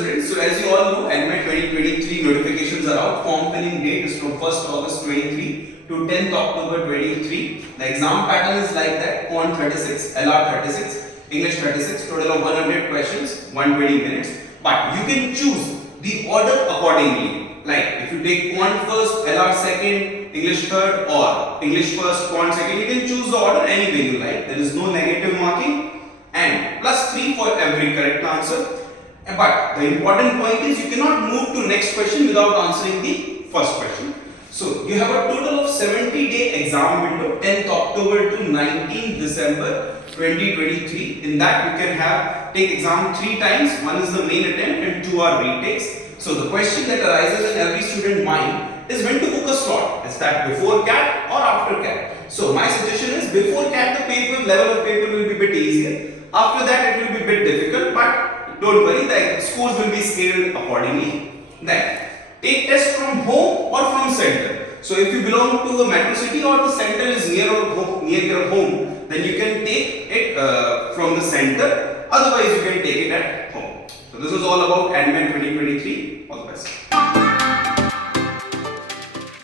students, so as you all know, NMAT 2023 notifications are out. Form filling date is from 1st August 23 to 10th October 23. The exam pattern is like that: Quant 36, LR 36, English 36, total of 100 questions, 120 minutes. But you can choose the order accordingly. Like if you take Quant first, LR second, English third, or English first, Quant second, you can choose the order any way you like. There is no negative marking, and +3 for every correct answer. But the important point is you cannot move to next question without answering the first question. So you have a total of 70-day exam window, 10th October to 19th December 2023. In that you can take exam 3 times. One is the main attempt and 2 are retakes. So the question that arises in every student mind is when to book a slot. Is that before CAT or after CAT? So my suggestion is before CAT the level of paper will be a bit easier. After that it will be a bit difficult, but don't worry, the scores will be scaled accordingly. Then take test from home or from center. So if you belong to a metro city or the center is near your home, then you can take it from the center. Otherwise you can take it at home. So this is all about NMAT 2023. All the best.